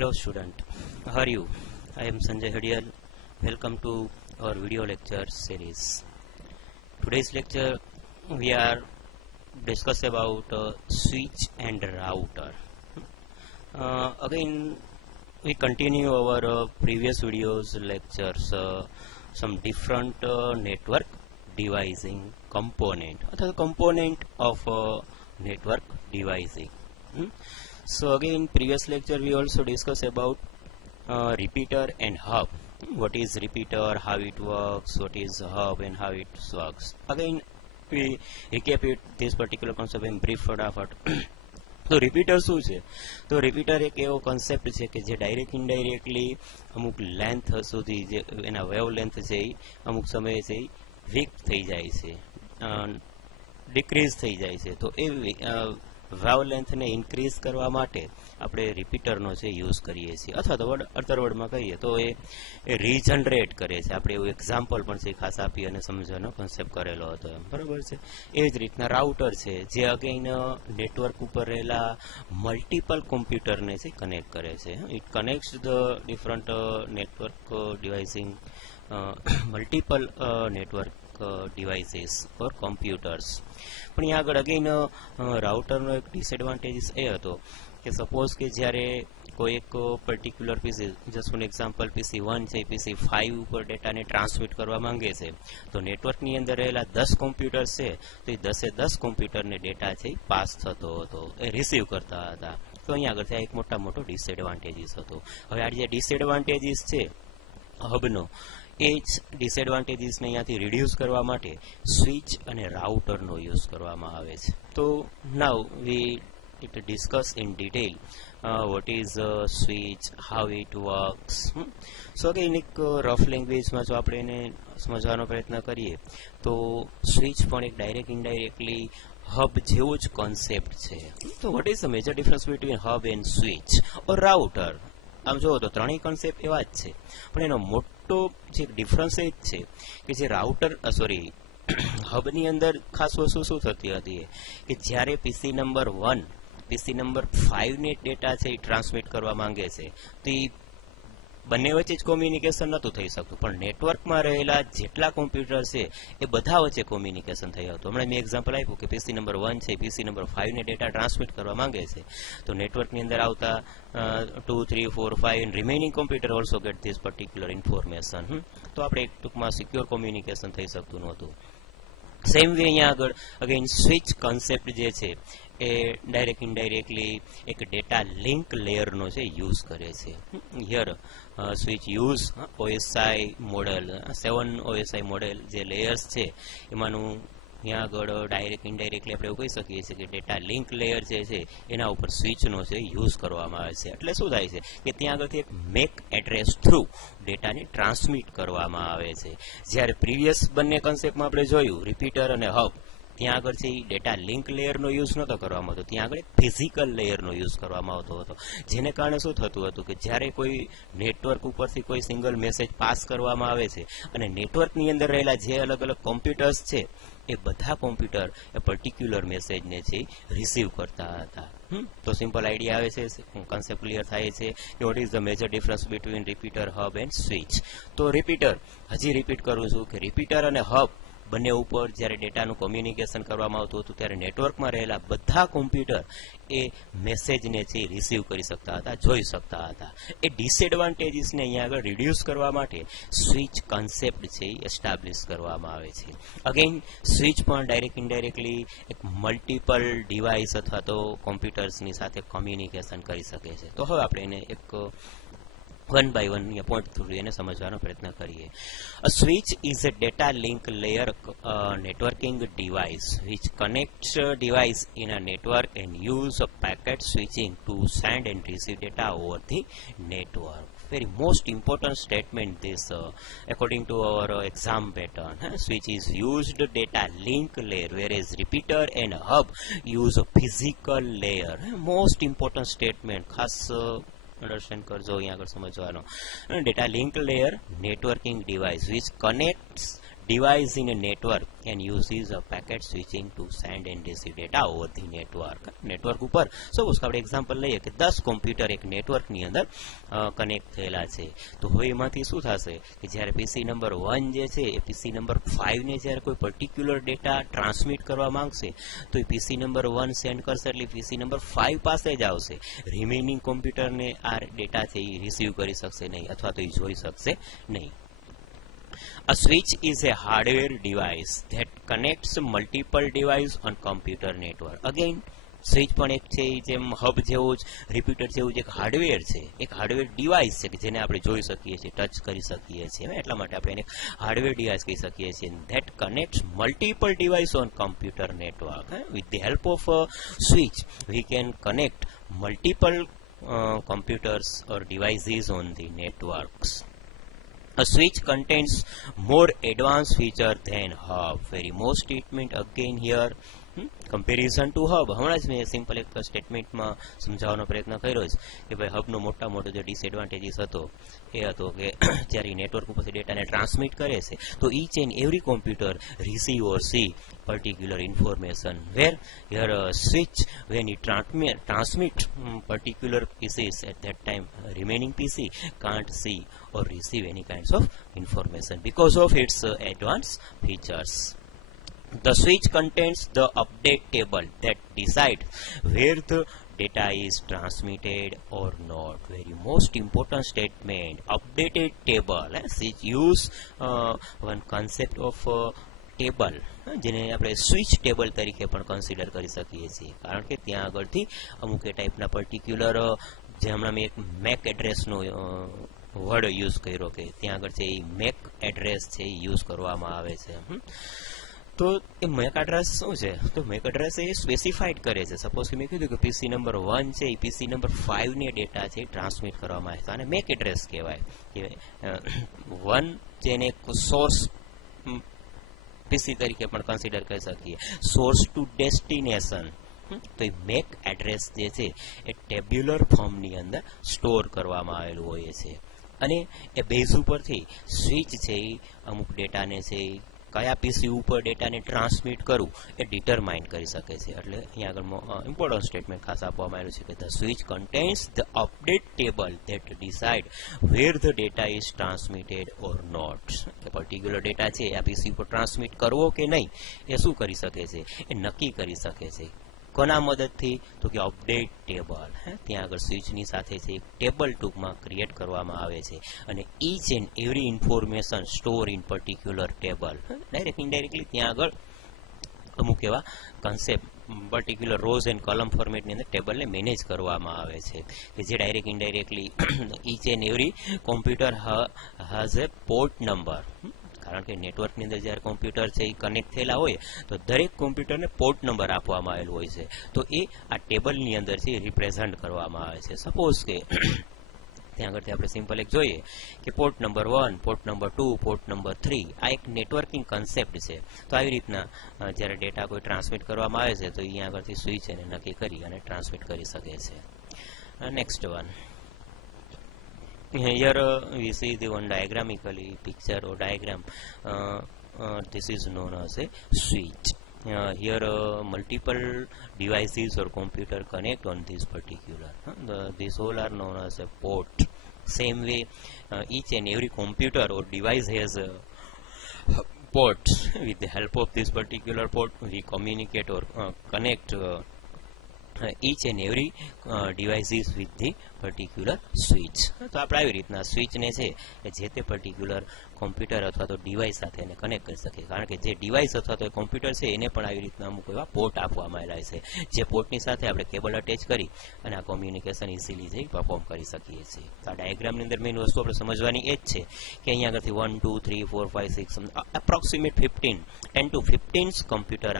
Hello student, how are you? I am Sanjay Hadial. Welcome to our video lecture series. Today's lecture we are discuss about switch and router. Again we continue our previous videos lectures, some different network devising component or the component of network devising. So again previous lecture we also discussed about repeater and hub. What is repeater, how it works, what is hub and how it works. Again we recap it this particular concept in brief ફટાફટ. તો repeater શું છે? તો repeater એક એવો concept છે કે જે ડાયરેક્ટ ઇનડાયરેક્ટલી અમુક લેન્થ સુધી જે એના વેવ લેન્થ છે એ અમુક સમયે છે વીક થઈ જાય છે, ડિક્રીઝ થઈ જાય છે. તો એ વેવ લેન્થને ઇન્ક્રીઝ કરવા માટે આપણે રિપીટરનો છે યુઝ કરીએ છીએ, અથવા તો અધર વર્ડમાં કહીએ તો એ રીજનરેટ કરે છે. આપણે એવું એક્ઝામ્પલ પણ છે ખાસ આપી અને સમજવાનો કોન્સેપ્ટ કરેલો હતો એમ, બરાબર છે. એ જ રીતના રાઉટર છે જે અગેન નેટવર્ક ઉપર રહેલા મલ્ટિપલ કોમ્પ્યુટરને છે કનેક્ટ કરે છે. It connects the different network devising multiple network devices or computers. પણ અહીંયા આગળ અગેન રાઉટરનો એક ડિસએડવાન્ટેજીસ એ હતો કે સપોઝ કે જ્યારે કોઈ એક particular PC, just for example PC 1 છે પીસી 5 ઉપર ડેટાને ટ્રાન્સમિટ કરવા માંગે છે, તો નેટવર્કની અંદર રહેલા 10 કોમ્પ્યુટર્સ છે તો એ 10 કોમ્પ્યુટરને ડેટા છે પાસ થતો હતો, એ રિસીવ કરતા હતા. તો અહીંયા આગળ ત્યાં એક મોટો ડિસએડવાન્ટેજીસ હતો. હવે આ જે ડિસએડવાન્ટેજીસ છે હબનો, એ જ ડિસએડવાન્ટેજીસને અહીંયાથી રિડ્યુસ કરવા માટે સ્વિચ અને રાઉટરનો યુઝ કરવામાં આવે છે. તો now we it discuss in detail what is switch, how it works. So again એક રફ લેંગ્વેજમાં જો આપણે એને સમજવાનો પ્રયત્ન કરીએ તો સ્વિચ પણ એક ડાયરેક્ટ ઇનડાયરેક્ટલી હબ જેવો જ કોન્સેપ્ટ છે. તો what is the major difference between hub and switch or router? આમ જુઓ તો ત્રણેય કોન્સેપ્ટ એવા જ છે, પણ એનો મોટો જે ડિફરન્સ એ જ છે કે જે રાઉટર હબની અંદર ખાસ વસ્તુ શું થતી હતી કે જ્યારે પીસી નંબર 1 પીસી નંબર 5 ને ડેટા છે એ ટ્રાન્સમિટ કરવા માંગે છે તો એ બંને વચ્ચે જ કોમ્યુનિકેશન નહોતું થઈ શકતું, પણ નેટવર્કમાં રહેલા જેટલા કોમ્પ્યુટર છે એ બધા વચ્ચે કોમ્યુનિકેશન થઈ હતું. હમણાં મેં એક્ઝામ્પલ આપ્યું કે પીસી નંબર 1 છે પીસી નંબર 5 ને ડેટા ટ્રાન્સમિટ કરવા માંગે છે, તો નેટવર્કની અંદર આવતા 2, 3, 4, 5 and remaining computer also gate this particular information. તો આપણે ટૂંકમાં સિક્યોર કોમ્યુનિકેશન થઈ શકતું નહોતું. સેમ વે અહીંયા આગળ અગેન સ્વિચ કોન્સેપ્ટ જે છે એ ડાયરેક્ટ ઇનડાયરેક્ટલી એક ડેટા લિંક લેયરનો છે યુઝ કરે છે. Here switch use OSI model, 7 OSI model જે લેયર્સ છે એમાંનું ત્યાં આગળ ડાયરેક્ટ ઇનડાયરેક્ટલી આપણે એવું કહી શકીએ છીએ કે ડેટા લિંક લેયર જે છે એના ઉપર સ્વિચનો છે યુઝ કરવામાં આવે છે. એટલે શું થાય છે કે ત્યાં આગળથી એક મેક એડ્રેસ થ્રુ ડેટાને ટ્રાન્સમિટ કરવામાં આવે છે. જ્યારે પ્રીવિયસ બંને કન્સેપ્ટમાં આપણે જોયું રિપીટર અને હબ, ત્યાં આગળ છે એ ડેટા લિંક લેયરનો યુઝ નહોતો કરવામાં આવતો, ત્યાં આગળ ફિઝિકલ લેયરનો યુઝ કરવામાં આવતો હતો. જેને કારણે શું થતું હતું કે જ્યારે કોઈ નેટવર્ક ઉપરથી કોઈ સિંગલ મેસેજ પાસ કરવામાં આવે છે અને નેટવર્કની અંદર રહેલા જે અલગ અલગ કોમ્પ્યુટર્સ છે એ બધા કોમ્પ્યુટર એ પર્ટિક્યુલર મેસેજને છે રિસીવ કરતા હતા. તો સિમ્પલ આઈડિયા આવે છે, કન્સેપ્ટ ક્લિયર થાય છે કે what is the major difference between repeater, hub and switch. તો રિપીટર, હજી રિપીટ કરું છું કે રિપીટર અને હબ બંને ઉપર જ્યારે ડેટાનું કોમ્યુનિકેશન કરવામાં આવતું હતું ત્યારે નેટવર્કમાં રહેલા બધા કોમ્પ્યુટર એ મેસેજને છે રિસીવ કરી શકતા હતા, જોઈ શકતા હતા. એ ડિસએડવાન્ટેજીસને અહીંયા આગળ રિડ્યુસ કરવા માટે સ્વિચ કોન્સેપ્ટ છે એ એસ્ટાબ્લિશ કરવામાં આવે છે. અગેન સ્વિચ પણ ડાયરેક્ટ ઇનડાયરેક્ટલી એક મલ્ટિપલ ડિવાઇસ અથવા તો કોમ્પ્યુટર્સની સાથે કોમ્યુનિકેશન કરી શકે છે. તો હવે આપણે એને એક one by one point through એને સમજવાનો પ્રયત્ન કરીએ. A switch is a data link layer networking device which connects a device in a network and use a packet switching to send and receive data over the network. Very most important statement this according to our exam pattern. Switch is used data link layer whereas repeater and hub use a physical layer. Most important statement ખાસ understand કરજો, અહીંયા આગળ સમજવાનો. Data link layer networking device which connect connects device in a network and uses a packet switching to send and receive data over the network ઉપર suppose આપણે example લઈએ કે 10 computer એક નેટવર્કની અંદર કનેક્ટ થયેલા છે તો હવે એમાંથી શું થશે કે જ્યારે પીસી નંબર 1 જે છે એ પીસી નંબર 5 ને જ્યારે કોઈ પર્ટિક્યુલર ડેટા ટ્રાન્સમિટ કરવા માંગશે તો એ પીસી નંબર 1 સેન્ડ કરશે એટલે પીસી નંબર 5 પાસે જ આવશે રિમેઇનિંગ કોમ્પ્યુટરને આ ડેટા છે એ રિસીવ કરી શકશે નહીં અથવા તો એ જોઈ શકશે નહીં. A switch is a hardware device that connects multiple devices on computer network. Again, switch પણ એક છે જેમ હબ જેવું જ રિપીટર જેવું જ એક હાર્ડવેર છે, એક હાર્ડવેર ડિવાઇસ છે કે જેને આપણે જોઈ શકીએ છીએ, ટચ કરી શકીએ છીએ, એટલા માટે આપણે એને હાર્ડવેર ડિવાઇસ કહી શકીએ છીએ. That કનેક્ટ્સ multiple device on computer network. With the help of switch we can connect multiple computers or devices on the networks. A switch contains more advanced feature than hub. Very more statement again here. Comparison two hub. હમણાં જ મેં simple એક સ્ટેટમેન્ટમાં સમજાવવાનો પ્રયત્ન કર્યો છે કે ભાઈ હબનો મોટો જે ડિસએડવાન્ટેજીસ હતો એ હતો કે જ્યારે નેટવર્ક ઉપરથી ડેટાને ટ્રાન્સમિટ કરે છે તો inch and every computer receive or C particular information, where your switch when it transmit particular pieces at that time remaining PC can't see or receive any kinds of information because of its advanced features. The switch contains the update table that decide where the data is transmitted or not. Very most important statement, updated table. Switch use one concept of table જેને આપણે switch table તરીકે પણ consider કરી શકીએ છીએ કારણ કે ત્યાં આગળથી અમુક એ ટાઈપના પર્ટિક્યુલર જે હમણાં મેં એક મેક એડ્રેસનો વર્ડ યુઝ કર્યો કે ત્યાં આગળ છે એ મેક એડ્રેસ છે એ યુઝ કરવામાં આવે છે. તો એ મેક એડ્રેસ શું છે તો મેક એડ્રેસ એ સ્પેસિફાઈડ કરે છે. સપોઝ કે મેં કીધું કે પીસી નંબર 1 છે એ પીસી નંબર 5 ને ડેટા છે ટ્રાન્સમિટ કરવામાં આવે છે અને મેક એડ્રેસ કહેવાય કે 1 જેને સોર્સ પીસી તરીકે પણ કન્સિડર કરી શકીએ, સોર્સ ટુ ડેસ્ટિનેશન. તો એ મેક એડ્રેસ જે છે એ ટેબ્યુલર ફોર્મની અંદર સ્ટોર કરવામાં આવેલું હોય છે અને એ બેઝ ઉપરથી સ્વિચ છે એ અમુક ડેટાને છે કયા પીસી ઉપર ડેટાને ટ્રાન્સમિટ કરવું એ ડિટરમાઇન કરી શકે છે. એટલે અહીંયા આગળ ઇમ્પોર્ટન્ટ સ્ટેટમેન્ટ ખાસ આપવામાં આવ્યું છે કે the switch contains the update table that decides where the data is transmitted or not. કે પર્ટિક્યુલર ડેટા છે આ પીસી ઉપર ટ્રાન્સમિટ કરવો કે નહીં એ શું કરી શકે છે એ નક્કી કરી શકે છે. કોના મદદથી તો કે અપડેટ ટેબલ. ત્યાં આગળ સ્વિચની સાથે છે એક ટેબલ ટૂંકમાં ક્રિએટ કરવામાં આવે છે અને each and every information store in particular table. Direct indirectly ત્યાં આગળ અમુક એવા concept particular rows and column ફોર્મેટની અંદર ટેબલને મેનેજ કરવામાં આવે છે કે જે direct indirectly each and every computer has a port number. કારણ કે નેટવર્કની અંદર જ્યારે કોમ્પ્યુટર છે એ કનેક્ટ થયેલા હોય તો દરેક કોમ્પ્યુટરને પોર્ટ નંબર આપવામાં આવેલો હોય છે તો એ આ ટેબલની અંદરથી રિપ્રેઝન્ટ કરવામાં આવે છે. સપોઝ કે ત્યાં આગળથી આપણે સિમ્પલ એક જોઈએ કે port number 1, port number 2, port number 3 આ એક નેટવર્કિંગ કન્સેપ્ટ છે. તો આવી રીતના જ્યારે ડેટા કોઈ ટ્રાન્સમિટ કરવામાં આવે છે તો અહીંયા આગળથી સ્વિચ એને નક્કી કરી અને ટ્રાન્સમિટ કરી શકે છે. Next one. Here we see the one diagrammically picture or diagram. This is known as a switch. Here multiple devices or computer connect on this particular. These all are known as a port. Same way, each and every computer or device has a port. With the help of this particular port, we communicate or connect each and every devices with the particular switch. તો આપણે આવી રીતના સ્વિચને છે જે તે particular computer અથવા તો device સાથે એને કનેક્ટ કરી શકીએ કારણ કે જે ડિવાઇસ અથવા તો કોમ્પ્યુટર છે એને પણ આવી રીતના અમુક એવા પોર્ટ આપવામાં આવેલા છે જે પોર્ટની સાથે આપણે કેબલ અટેચ કરી અને આ કોમ્યુનિકેશન ઇઝીલી જઈ પરફોર્મ કરી શકીએ છીએ. તો આ ડાયાગ્રામની અંદર મેઇન વસ્તુ આપણે સમજવાની એ જ છે કે અહીંયા આગળથી 1, 2, 3, 4, 5, 6 approximate 10 to 15 computer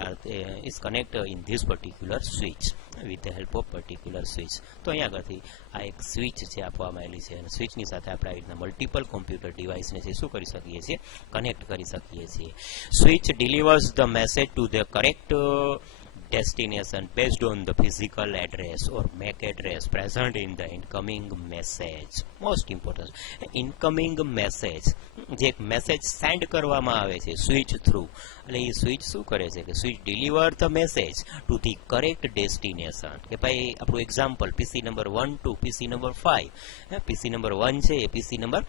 is connected in this particular switch with the help of particular switch. તો અહીંયા આગળથી આ એક સ્વિચ છે આપવામાં આવેલી છે અને સ્વિચની સાથે આપણે આવી રીતના મલ્ટિપલ કોમ્પ્યુટર ડિવાઇસને છે શું કરી શકીએ છીએ કનેક્ટ કરી શકીએ છીએ. Switch delivers the message to the correct destination based on the physical address or MAC address present in the incoming message. Most important, incoming message જે એક મેસેજ સેન્ડ કરવામાં આવે છે સ્વિચ થ્રુ, એટલે એ સ્વિચ શું કરે છે કે switch deliver the message to the correct destination. કે ભાઈ આપણું એક્ઝામ્પલ પીસી નંબર 1 ટુ પીસી નંબર 5, પીસી નંબર 1 છે એ પીસી નંબર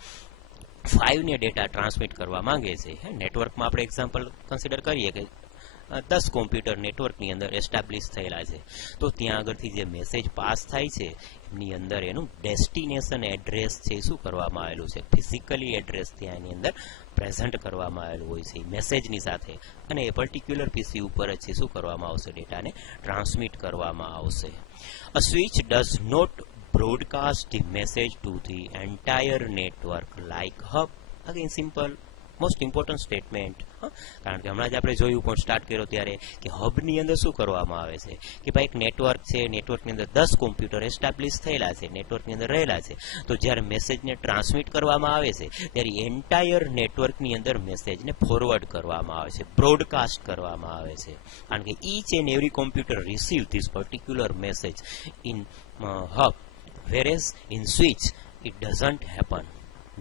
5 ને ડેટા ટ્રાન્સમિટ કરવા માંગે છે. નેટવર્કમાં આપણે એક્ઝામ્પલ કન્સિડર કરીએ કે 10 કોમ્પ્યુટર નેટવર્કની અંદર એસ્ટાબ્લિશ થયેલા છે, તો ત્યાં આગળથી જે મેસેજ પાસ થાય છે એમની અંદર એનું ડેસ્ટિનેશન એડ્રેસ છે શું કરવામાં આવેલું છે, ફિઝિકલી એડ્રેસ ત્યાં એની અંદર પ્રેઝન્ટ કરવામાં આવેલું હોય છે મેસેજની સાથે, અને એ પર્ટિક્યુલર પીસી ઉપર જ છે શું કરવામાં આવશે, ડેટાને ટ્રાન્સમિટ કરવામાં આવશે. A switch does not broadcast the message to the entire network like hub. Again simple, most important statement. કારણ કે હમણાં જ આપણે જોયું પણ સ્ટાર્ટ કર્યો ત્યારે કે હબની અંદર શું કરવામાં આવે છે કે ભાઈ એક નેટવર્ક છે, નેટવર્કની અંદર 10 કોમ્પ્યુટર એસ્ટાબ્લિશ થયેલા છે, નેટવર્કની અંદર રહેલા છે, તો જ્યારે મેસેજને ટ્રાન્સમિટ કરવામાં આવે છે ત્યારે એન્ટાયર નેટવર્કની અંદર મેસેજને ફોરવર્ડ કરવામાં આવે છે, બ્રોડકાસ્ટ કરવામાં આવે છે. કારણ કે inch and every computer receive this particular message in hub, whereas in switch it doesn't happen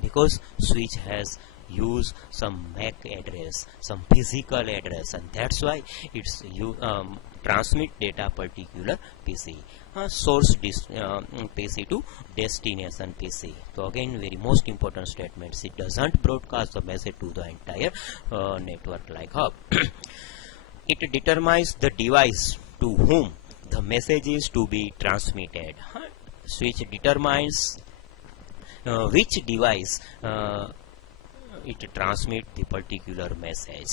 because switch has used some MAC address, some physical address, and that's why it's transmit data particular PC, source PC to destination PC. So again very most important statements, it doesn't broadcast the message to the entire network like hub. It determines the device to whom the message is to be transmitted. Switch determines which device it transmit the particular message.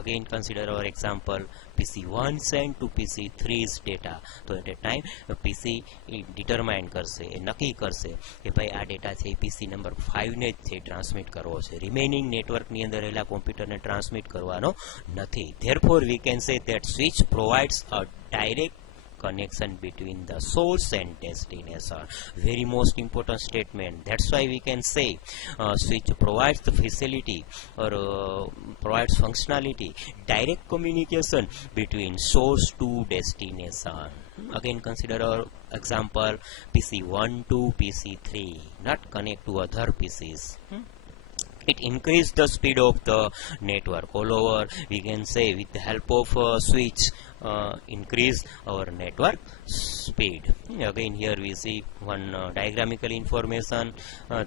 Again consider our example, PC1 send to PC3's data. So at a time PC determine કરશે, એ નક્કી કરશે કે ભાઈ આ data છે PC number 5 ને જ transmit કરવો છે, રિમેનિંગ નેટવર્કની અંદર રહેલા કોમ્પ્યુટરને ટ્રાન્સમિટ કરવાનો નથી. Therefore we can say that switch provides a direct connection between the source and destination. Very most important statement. That's why we can say switch provides the facility or provides functionality, direct communication between source to destination. Again consider our example, PC1 to PC3, not connect to other PCs. It increased the speed of the network. All over we can say with the help of switch increase our network speed. Again here we see one diagramical information.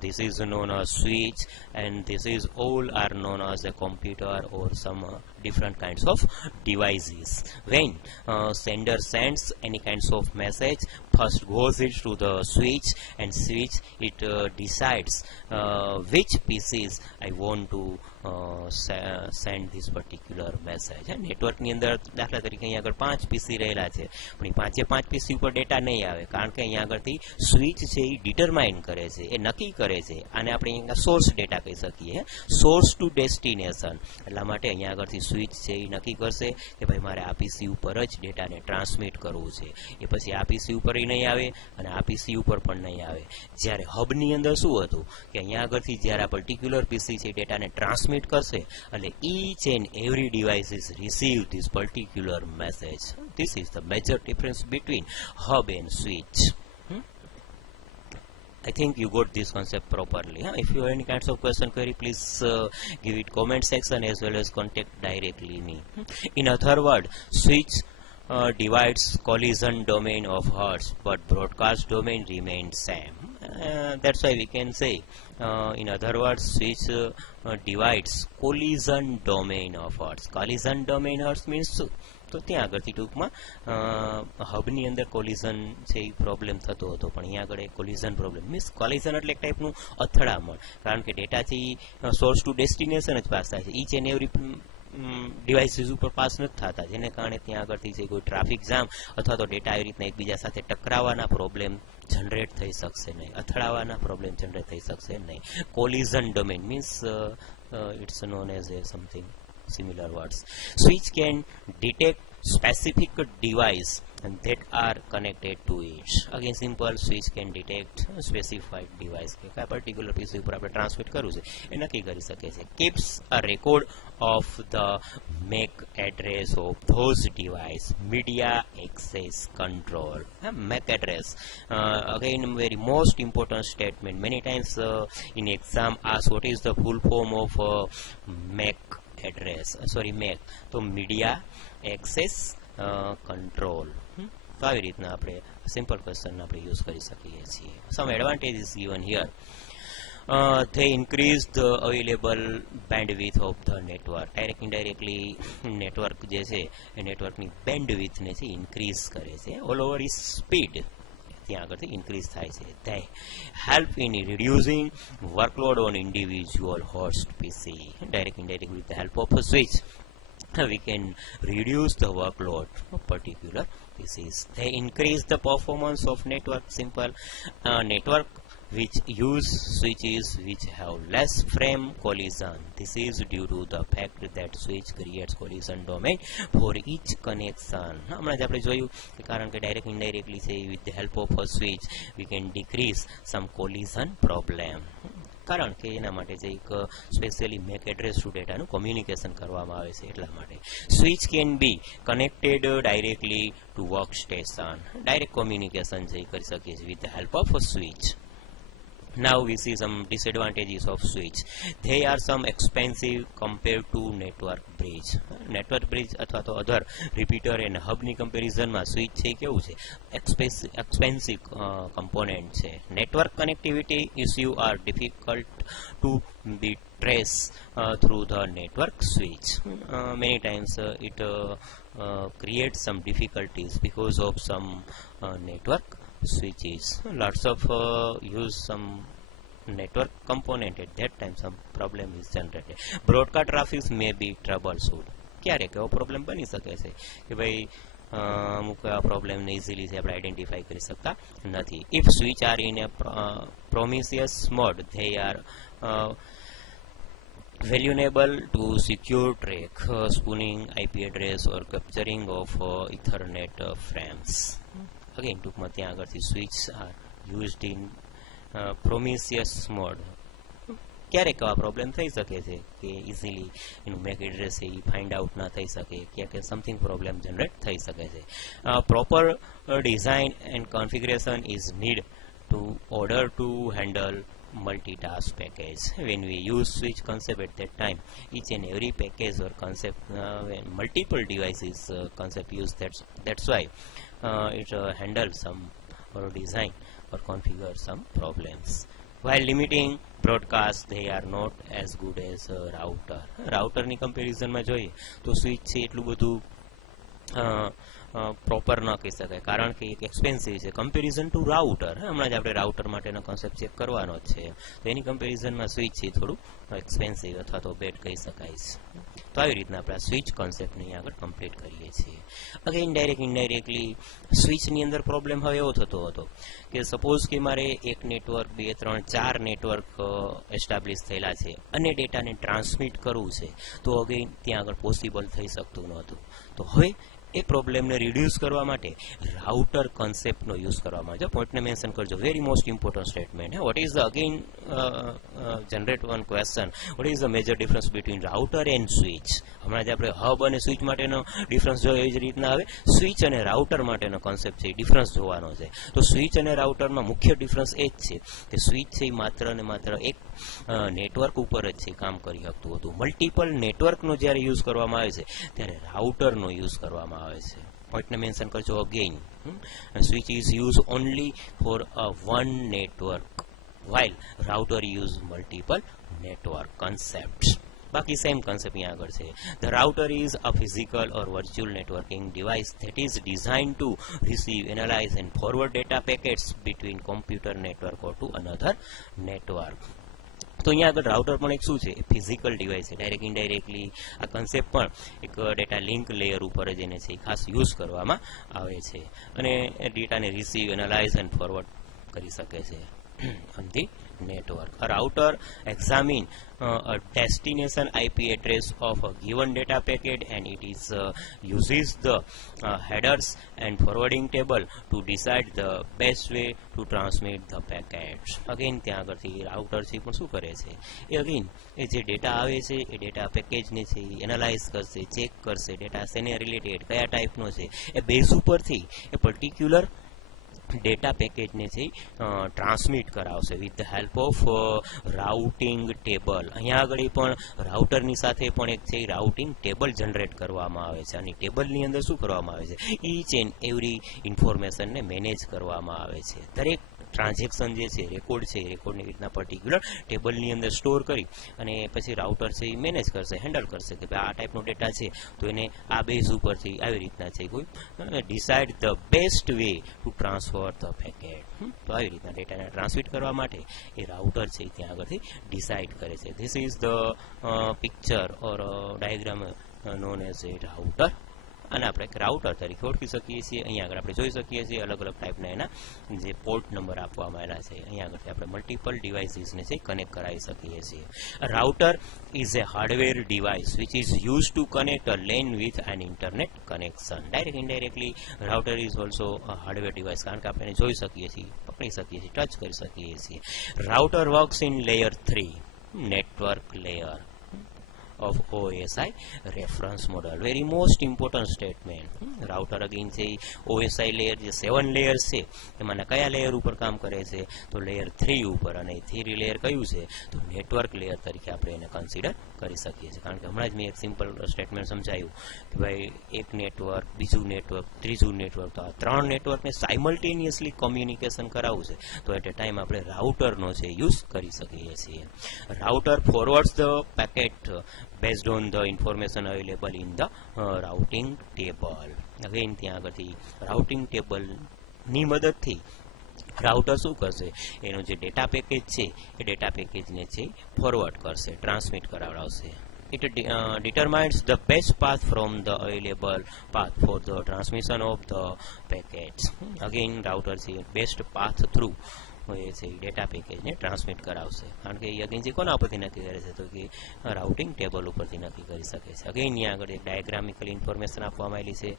This is known as switch, and this is all are known as a computer or some different kinds of devices. When sender sends any kinds of message, first goes it to the switch, and switch it decides which PCs I want to send this particular message. નેટવર્કની અંદર દાખલા તરીકે અહીંયા આગળ 5 પીસી રહેલા છે, પણ એ 5 પીસી ઉપર ડેટા નહીં આવે, કારણ કે અહીંયા આગળથી સ્વિચ છે એ ડિટરમાઇન કરે છે, એ નક્કી કરે છે, આને આપણે અહીંયા સોર્સ ડેટા કહી શકીએ, સોર્સ ટુ ડેસ્ટિનેશન. એટલા માટે અહીંયા આગળથી સ્વિચ છે એ નક્કી કરશે કે ભાઈ મારે આ પીસી ઉપર જ ડેટાને ટ્રાન્સમિટ કરવું છે, એ પછી આ પીસી ઉપર નહીં આવે અને આ પીસી ઉપર પણ નહીં આવે. જ્યારે હબની અંદર શું હતું કે અહીંયા આગળથી જ્યારે આ પર્ટિક્યુલર પીસી છે ડેટાને ટ્રાન્સમિટ કરશે એટલે each and every devices receive this particular message. This is the major difference between hub and switch. I think you got this concept properly. If you have any kinds of question query, please give it comment section as well as contact directly me. In other words, switch divides collision domain of hertz, but broadcast domain remains same. That's why we can say in other words switch divides collision domain of hertz. Collision domain hertz means તો ત્યાં આગળથી ટૂંકમાં હબની અંદર collision છે એ problem થતો હતો, પણ અહીંયા આગળ કોલિઝન પ્રોબ્લેમ મીન્સ કોલિઝન એટલે એક ટાઈપનું અથડામણ, કારણ કે ડેટા છે એ સોર્સ ટુ ડેસ્ટિનેશન જ પાસ થાય છે, ઈચ એન્ડ એવરી ડિવાઇસીસ ઉપર પાસ નથી થતા, જેને કારણે ત્યાં આગળથી છે કોઈ ટ્રાફિક જામ અથવા તો ડેટા આવી રીતના એકબીજા સાથે ટકરાવાના પ્રોબ્લેમ જનરેટ થઈ શકશે નહીં, અથડાવાના પ્રોબ્લેમ જનરેટ થઈ શકશે નહીં. Collision domain means it's known as a something similar words. Switch can detect specific device that are connected to it. Again, simple switch can detect specified device કે કયા particular PC ઉપર આપણે transmit કરવું છે એ નક્કી કરી શકે છે. Keeps a record of the MAC address of those device. Media access control. MAC address. Again, very most important statement. Many times in exam ask what is the full form of MAC address. MAC. તો media access control. તો આવી રીતના આપણે simple question આપણે use કરી શકીએ છીએ. Some advantages given here. They increase the available bandwidth of the network. Direct indirectly network જે છે એ નેટવર્કની બેન્ડવિથને છે ઇન્ક્રીઝ કરે છે. ઓલ ઓવર ઇઝ સ્પીડ ત્યાં આગળથી ઇન્ક્રીઝ થાય છે. They help in reducing workload on individual host PC. Direct indirectly with the help of a switch we can reduce the workload of particular PCs. They increase the performance of network. Simple network which use switches which have less frame collision. This is due to the fact that switch creates collision domain for each connection. હમણાં જ આપણે જોયું કે કારણ કે direct indirectly છે with the help of a switch we can decrease some collision problem. કારણ કે એના માટે જે એક સ્પેશિયલી મેક એડ્રેસ ટુ ડેટાનું કોમ્યુનિકેશન કરવામાં આવે છે એટલા માટે. Switch can be connected directly to work station. Direct communication જે કરી શકીએ છીએ with the help of a switch. Now we see some disadvantages of switch. They are some expensive compared to network bridge. Network bridge અથવા તો other repeater and hub ની કમ્પેરિઝનમાં switch છે કેવું છે expensive component છે. Network connectivity issue are difficult to be traced through the network switch. Many times it creates some difficulties because of some network switches. Lots of use some network component at that time some problem is generated. Broadcast traffic may be troubleshoot. ક્યારે કેવો problem બની શકે છે કે ભાઈ અમુક પ્રોબ્લેમને easily આપણે આઈડેન્ટિફાઈ કરી શકતા નથી. If switch are in a promiscuous mode they are vulnerable to secure track, spooning, IP address or capturing of Ethernet frames. Again, ટૂંકમાં ત્યાં આગળથી switch are used in promiscuous mode. ક્યારેક આવા પ્રોબ્લેમ થઈ શકે છે કે ઇઝીલી એનું મેક એડ્રેસ એ ફાઇન્ડ આઉટ ના થઈ શકે, ક્યાંક સમથિંગ પ્રોબ્લેમ જનરેટ થઈ શકે છે. Proper design and configuration is need to order to handle multitask package. When we use switch concept at that time, each and every package or concept when multiple devices concept used, that's why it handles some or design or configure some problems. While limiting broadcast, they are not as good as router. Router ની comparison માં જોઈએ તો switch છે એટલું બધું proper ન કહી શકાય કારણ કે એક એક્સપેન્સિવ છે કમ્પેરિઝન ટુ રાઉટર. હમણાં જ આપણે રાઉટર માટેનો કોન્સેપ્ટ ચેક કરવાનો જ છે તો એની કમ્પેરિઝનમાં સ્વિચ છે થોડું એક્સપેન્સિવ અથવા તો બેડ કહી શકાય છે. તો આવી રીતના આપણે આ સ્વિચ કોન્સેપ્ટની આગળ કમ્પ્લીટ કરીએ છીએ. અગેન ડાયરેક્ટ ઇનડાયરેક્ટલી સ્વિચની અંદર પ્રોબ્લેમ હવે એવો થતો હતો કે સપોઝ કે મારે એક નેટવર્ક 2 3 4 નેટવર્ક એસ્ટાબ્લિશ થયેલા છે અને ડેટાને ટ્રાન્સમિટ કરવું છે તો અગેન ત્યાં આગળ પોસિબલ થઈ શકતું નહોતું. તો હવે એ પ્રોબ્લેમને રિડ્યુસ કરવા માટે રાઉટર કોન્સેપ્ટનો યુઝ કરવામાં આવે છે. પોઈન્ટને મેન્શન કરજો, very most important statement. What is the again generate one question, what is the major difference between router and switch. હમણાં જે આપણે હબ અને સ્વિચ માટેનો ડિફરન્સ જોયો એ જ રીતના હવે સ્વિચ અને રાઉટર માટેનો કોન્સેપ્ટ છે એ ડિફરન્સ જોવાનો છે. તો સ્વિચ અને રાઉટરમાં મુખ્ય ડિફરન્સ એ જ છે કે સ્વિચ છે એ માત્ર ને માત્ર એક નેટવર્ક ઉપર જ છે કામ કરી શકતું હતું. મલ્ટિપલ નેટવર્કનો જ્યારે યુઝ કરવામાં આવે છે ત્યારે રાઉટરનો યુઝ કરવામાં આવે છે. પોઈન્ટને મેન્શન કરજો again. Switch is use only for a one network while router use multiple network concepts. બાકી સેમ કન્સેપ્ટ અહીંયા આગળ છે. The router is a physical or virtual networking device that is designed to receive, analyze and forward data packets between computer network or to another network. તો અહીંયા આગળ router પણ એક શું છે ફિઝિકલ ડિવાઇસ છે. ડાયરેક્ટ ઇનડાયરેક્ટલી આ concept પણ એક ડેટા લિંક લેયર ઉપર જ એને છે ખાસ યુઝ કરવામાં આવે છે અને ડેટાને રિસીવ, એનાલાઇઝ એન્ડ ફોરવર્ડ કરી શકે છે. on the network. A router examine a destination IP address of a given data packet, and it is uses the headers and forwarding table to decide the best way to transmit the packets. Again ત્યાં આગળથી router છે પણ શું કરે છે એ again એ જે data આવે છે એ ડેટા પેકેજને છે એનાલાઇઝ કરશે, ચેક કરશે, ડેટા શેને રિલેટેડ કયા ટાઈપનો છે એ બેઝ ઉપરથી એ પર્ટિક્યુલર ડેટા પેકેજને છે ટ્રાન્સમિટ કરાવશે with the help of routing table. અહીંયા આગળ પણ રાઉટરની સાથે પણ એક છે રાઉટિંગ ટેબલ જનરેટ કરવામાં આવે છે અને ટેબલની અંદર શું કરવામાં આવે છે ઈચ એન્ડ એવરી ઇન્ફોર્મેશનને મેનેજ કરવામાં આવે છે. દરેક ટ્રાન્ઝેક્શન જે છે રેકોર્ડ છે એ રેકોર્ડની રીતના પર્ટિક્યુલર ટેબલની અંદર સ્ટોર કરી અને પછી રાઉટર છે એ મેનેજ કરશે, હેન્ડલ કરશે કે ભાઈ આ ટાઈપનો ડેટા છે તો એને આ બેઝ ઉપરથી આવી રીતના છે કોઈ decide the best way to transfer the packet. તો આવી રીતના ડેટાને ટ્રાન્સમિટ કરવા માટે એ રાઉટર છે ત્યાં આગળથી ડિસાઇડ કરે છે. This is the picture or diagram non as A router. અને આપણે રાઉટર તરીકે ઓળખી શકીએ છીએ. અહીંયા આગળ આપણે જોઈ શકીએ છીએ અલગ અલગ ટાઈપના એના જે પોર્ટ નંબર આપવામાં આવેલા છે. અહીંયા આગળથી આપણે મલ્ટિપલ ડિવાઇસીસને છે કનેક્ટ કરાવી શકીએ છીએ. Router is a hardware device which is use to connect a LAN with an internet connection. Direct indirectly router is also hardware device, કારણ કે આપણે જોઈ શકીએ છીએ, પકડી શકીએ છીએ, ટચ કરી શકીએ છીએ. Router works in layer 3 network layer of OSI reference model. Very most important statement. Router again છે OSI લેયર જે 7 લેયર છે એમાંના કયા લેયર ઉપર કામ કરે છે તો લેયર 3 ઉપર, અને 3 લેયર કયું છે તો નેટવર્ક લેયર તરીકે આપણે એને કન્સિડર કરી શકીએ છીએ. કારણ કે હમણાં જ મેં એક સિમ્પલ સ્ટેટમેન્ટ સમજાયું કે ભાઈ એક નેટવર્ક, બીજું નેટવર્ક, ત્રીજું નેટવર્ક, તો આ 3 નેટવર્કને સાયમલ્ટેનિયસલી કમ્યુનિકેશન કરાવવું છે તો એટ એ ટાઈમ આપણે રાઉટરનો છે યુઝ કરી શકીએ છીએ. Router forwards the packet based on the information available in the routing table. Again ત્યાં આગળથી રાઉટિંગ ટેબલની મદદથી રાઉટર શું કરશે એનો જે ડેટા પેકેજ છે એ ડેટા પેકેજને છે ફોરવર્ડ કરશે, transmit કરાવડાવશે. It determines the best path from the available path for the transmission of the packets. Again router છે બેસ્ટ પાથ થ્રુ એ છે ડેટા પેકેજને ટ્રાન્સમિટ કરાવશે. કારણ કે એ અગેન જે કોના ઉપરથી નક્કી કરે છે તો કે રાઉટિંગ ટેબલ ઉપરથી નક્કી કરી શકે છે. અગેન અહીંયા આગળ એક ડાયાગ્રામિકલ ઇન્ફોર્મેશન આપવામાં આવેલી છે.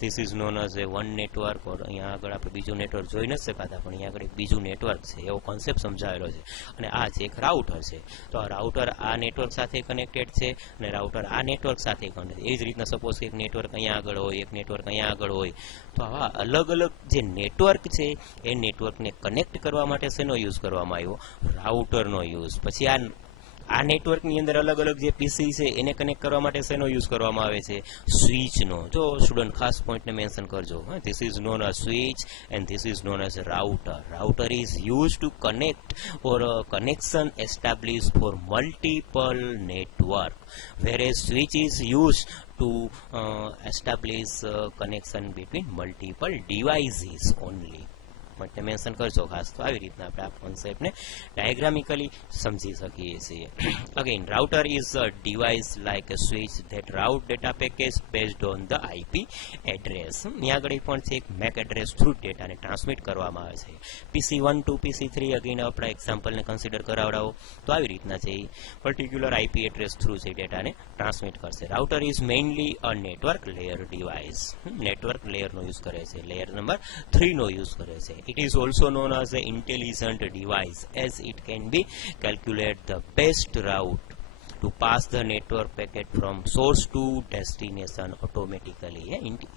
This is known as a વન નેટવર્ક. ઓર અહીંયા આગળ આપણે બીજું નેટવર્ક જોઈ નથી શકાતા, પણ અહીંયા આગળ એક બીજું નેટવર્ક છે એવો કોન્સેપ્ટ સમજાવેલો છે. અને આ છે એક રાઉટર છે. તો આ રાઉટર આ નેટવર્ક સાથે કનેક્ટેડ છે અને રાઉટર આ નેટવર્ક સાથે કનેક્ટેડ. એ જ રીતના સપોઝ એક નેટવર્ક અહીંયા આગળ હોય, એક નેટવર્ક અહીંયા આગળ હોય, તો આવા અલગ અલગ જે નેટવર્ક છે એ નેટવર્કને કનેક્ટ કરવા માટે શેનો યુઝ કરવામાં આવ્યો રાઉટરનો યુઝ. પછી આ નેટવર્કની અંદર અલગ અલગ જે પીસી છે એને કનેક્ટ કરવા માટે શેનો યુઝ કરવામાં આવે છે સ્વિચનો. જો સ્ટુડન્ટ ખાસ પોઈન્ટને મેન્શન કરજો. This is known as switch and this is known as router. Router is use to connect or connection establish for multiple network, whereas switch is used to establish connection between multiple devices only. માટે mention કરજો ખાસ. તો આવી રીતના આપણે આ કોન્સેપ્ટને ડાયાગ્રામિકલી સમજી શકીએ છીએ. Again router is a device like a switch that route data package based on the IP address. ત્યાં આગળ પણ છે એક મેક એડ્રેસ થ્રુ ડેટાને ટ્રાન્સમિટ કરવામાં આવે છે. PC1 ટુ PC3 અગેન આપણા એક્ઝામ્પલને કન્સિડર કરાવડાવો તો આવી રીતના છે પર્ટિક્યુલર IP એડ્રેસ થ્રુ છે ડેટાને ટ્રાન્સમિટ કરશે. Router is mainly a network layer device. Network લેયરનો યુઝ કરે છે, લેયર નંબર 3 નો યુઝ કરે છે. It is also known as an intelligent device as it can be calculate the best route to pass the network packet from source to destination automatically.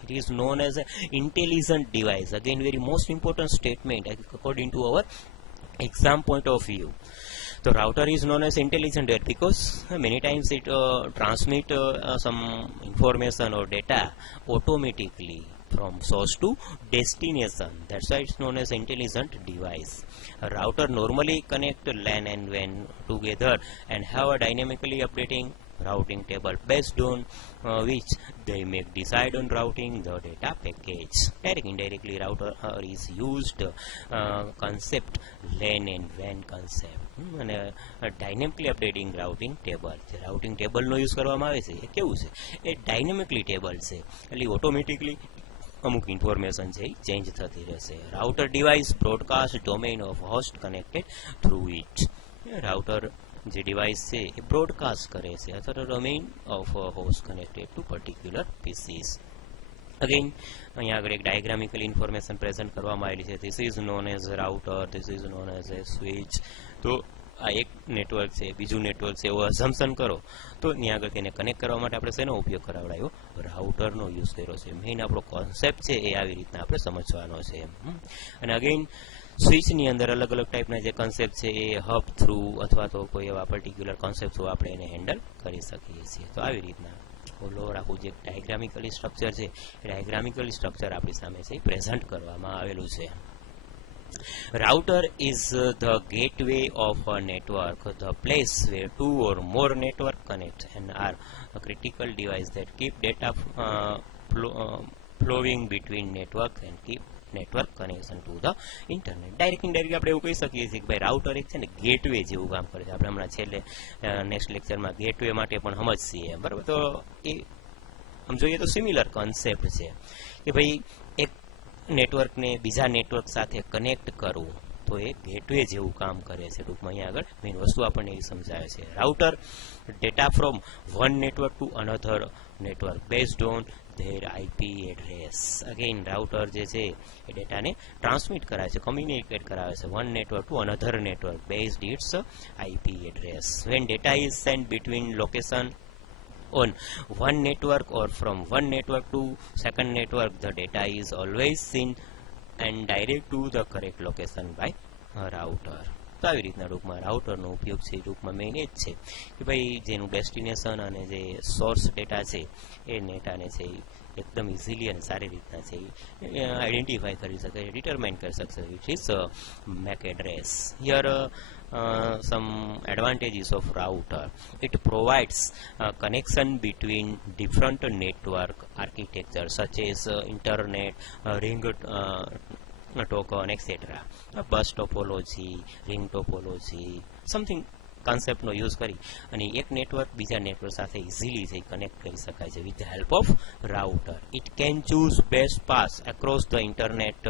It is known as an intelligent device. Again, very most important statement according to our exam point of view. The router is known as intelligent because many times it transmit some information or data automatically from source to destination. That's why it's known as intelligent device. A router normally connect LAN and WAN together and have a dynamically updating routing table based on which they make decide on routing the data package. Direct indirectly router is used concept LAN and WAN concept. અને dynamically updating routing table જે routing ટેબલનો use કરવામાં આવે છે એ કેવું છે એ dynamically table છે એટલે automatically અમુક ઇન્ફોર્મેશન છે એ ચેન્જ થતી રહેશે. Router device broadcast domain of host connected through it. Router જે ડિવાઇસ છે એ બ્રોડકાસ્ટ કરે છે અથવા તો domain of host connected two particular pieces. Again અહીંયા આગળ એક ડાયાગ્રામિકલ ઇન્ફોર્મેશન પ્રેઝન્ટ કરવામાં આવેલી છે. This is known as router, this is known as A switch. તો આ એક નેટવર્ક છે, બીજું નેટવર્ક છે એવું અઝમ્પશન કરો તો ત્યાં આગળ તેને કનેક્ટ કરવા માટે આપણે શેનો ઉપયોગ કરાવડાયો? રાઉટરનો યુઝ કર્યો છે. મેઇન આપણો કોન્સેપ્ટ છે એ આવી રીતના આપણે સમજવાનો છે. અને અગેન સ્વિચની અંદર અલગ અલગ ટાઈપના જે કોન્સેપ્ટ છે એ હબ થ્રુ અથવા તો કોઈ એવા પર્ટિક્યુલર કોન્સેપ્ટ થ્રુ આપણે એને હેન્ડલ કરી શકીએ છીએ. તો આવી રીતના ઓવરઓલ આખું જે ડાયાગ્રામિકલી સ્ટ્રક્ચર છે એ ડાયાગ્રામિકલી સ્ટ્રક્ચર આપણી સામે છે પ્રેઝન્ટ કરવામાં આવેલું છે. Router is the gateway of a network, the place where two or more network connect and are a critical device that keep data flowing between networks and keep network connection to the internet. Direct આપણે એવું કહી શકીએ છીએ કે ભાઈ router એક છે ને ગેટવે જેવું કામ કરે છે. આપણે હમણાં છેલ્લે નેક્સ્ટ લેક્ચરમાં ગેટવે માટે પણ સમજીએ, બરાબર. તો એ આમ જોઈએ તો સિમિલર કોન્સેપ્ટ છે કે ભાઈ એક નેટવર્કને બીજા નેટવર્ક સાથે કનેક્ટ કરવું તો એ ગેટવે જેવું કામ કરે છે. ટૂંકમાં અહીંયા આગળ મેઇન વસ્તુ આપણને એ સમજાવે છે. Router data from one network to another network based on there IP address. Again router જે છે એ ડેટાને ટ્રાન્સમિટ કરાવે છે, કમ્યુનિકેટ કરાવે છે one network to another network based its IP address. When data is sent between location on one network or from one network to second network, the data is always seen and direct to the correct location by a router. તો આવી રીતના ટૂંકમાં રાઉટરનો ઉપયોગ છે ટૂંકમાં main એ જ છે કે ભાઈ જેનું ડેસ્ટિનેશન અને જે સોર્સ ડેટા છે એ ડેટાને છે એકદમ ઇઝીલી અને સારી રીતના છે આઈડેન્ટિફાઈ કરી શકે, ડિટરમાઇન કરી શકશે which is make address. Here some advantages of router. It provides connection between different network architecture such as internet, ring token, etc. Bus topology, ring topology, something કોન્સેપ્ટનો યુઝ કરી અને એક નેટવર્ક બીજા network સાથે easily છે connect કરી શકાય છે with the help of router. It can choose best pass across the internet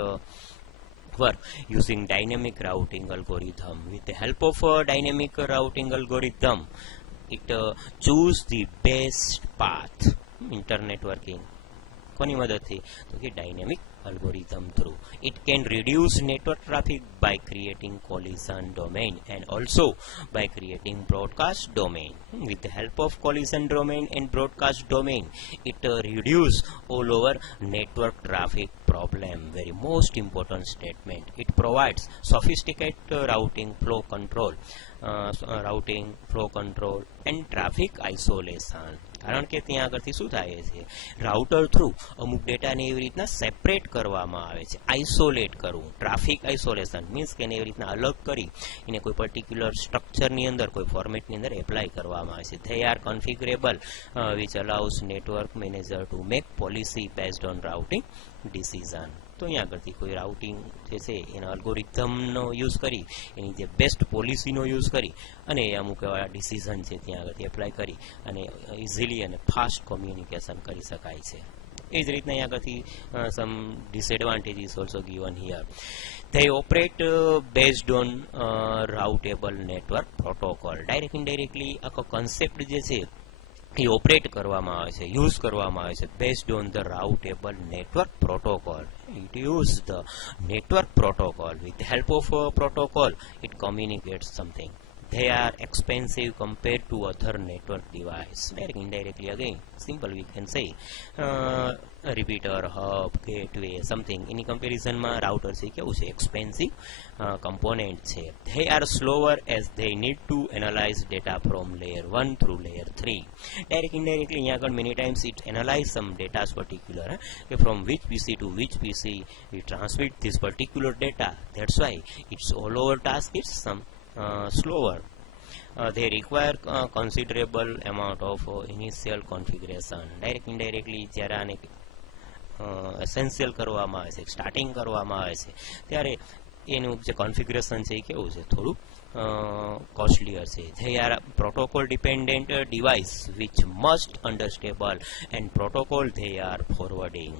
work using dynamic routing algorithm. With the help of a dynamic routing algorithm, it choose the best path. Internet working કોની મદદથી? તો કે dynamic algorithm through. It can reduce network traffic by creating collision domain and also by creating broadcast domain. With the help of collision domain and broadcast domain, it reduce all over network traffic problem. Very most important statement. It provides sophisticated routing flow control and traffic isolation. કારણ કે ત્યાં આગળથી શું થાય છે, router through અમુક ડેટાને એવી રીતના સેપરેટ કરવામાં આવે છે, આઇસોલેટ કરવું. ટ્રાફિક આઇસોલેશન મીન્સ કે એને એવી રીતના અલગ કરી એને કોઈ પર્ટિક્યુલર સ્ટ્રક્ચરની અંદર કોઈ ફોર્મેટની અંદર એપ્લાય કરવામાં આવે છે. They are configurable which allows network manager to make policy based on routing decision. તો અહીંયા આગળથી કોઈ રાઉટિંગ જે છે એના અલ્ગોરિધમનો યુઝ કરી એની જે બેસ્ટ પોલિસીનો યુઝ કરી અને એ અમુક એવા ડિસિઝન છે ત્યાં આગળથી એપ્લાય કરી અને ઇઝીલી અને ફાસ્ટ કોમ્યુનિકેશન કરી શકાય છે. એ જ રીતના અહીંયા આગળથી some disadvantages also given here. They operate based on routable network protocol. Direct indirectly આખો કન્સેપ્ટ જે છે એ ઓપરેટ કરવામાં આવે છે, યુઝ કરવામાં આવે છે based on the routable network protocol. It use the network protocol. With help of protocol it communicates something. They are expensive compared to other network device. Directly, indirectly again, simple we can say. Repeater, hub, gateway, something. In comparison, router છે કેવું છે, expensive component છે. They are slower as they need to analyze data from layer 1 through layer 3. Directly, indirectly, અહીંયા આગળ many times it analyze some data particular, from which PC to which PC we transmit this particular data. That's why it's all over task. It's some slower. They require considerable amount of initial configuration. Direct indirectly જ્યારે આને essential કરવામાં આવે છે, starting કરવામાં આવે છે ત્યારે એનું જે કોન્ફિગરેશન છે એ કેવું છે, થોડું કોસ્ટલીયર છે. They are protocol dependent device which must understable and protocol they are forwarding.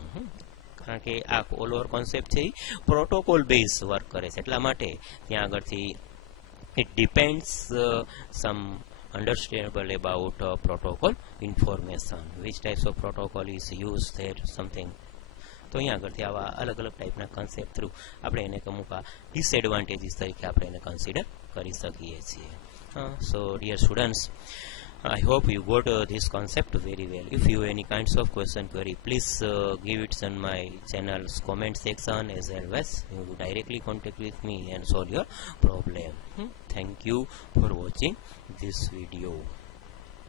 કારણ કે આ ઓલ ઓવર કોન્સેપ્ટ છે એ પ્રોટોકોલ બેઝ વર્ક કરે છે, એટલા માટે ત્યાં આગળથી it depends some understandable about protocol information, which types of protocol is used there, something. તો અહીંયા આગળથી આવા અલગ અલગ ટાઈપના કન્સેપ્ટ થ્રુ આપણે એને અમુક ડિસએડવાન્ટેજીસ તરીકે આપણે એને કન્સિડર કરી શકીએ છીએ. So dear students, I hope you got this concept very well. If you any kinds of question query, please give it on my channel's comment section, as well as you directly contact with me and solve your problem. Thank you for watching this video.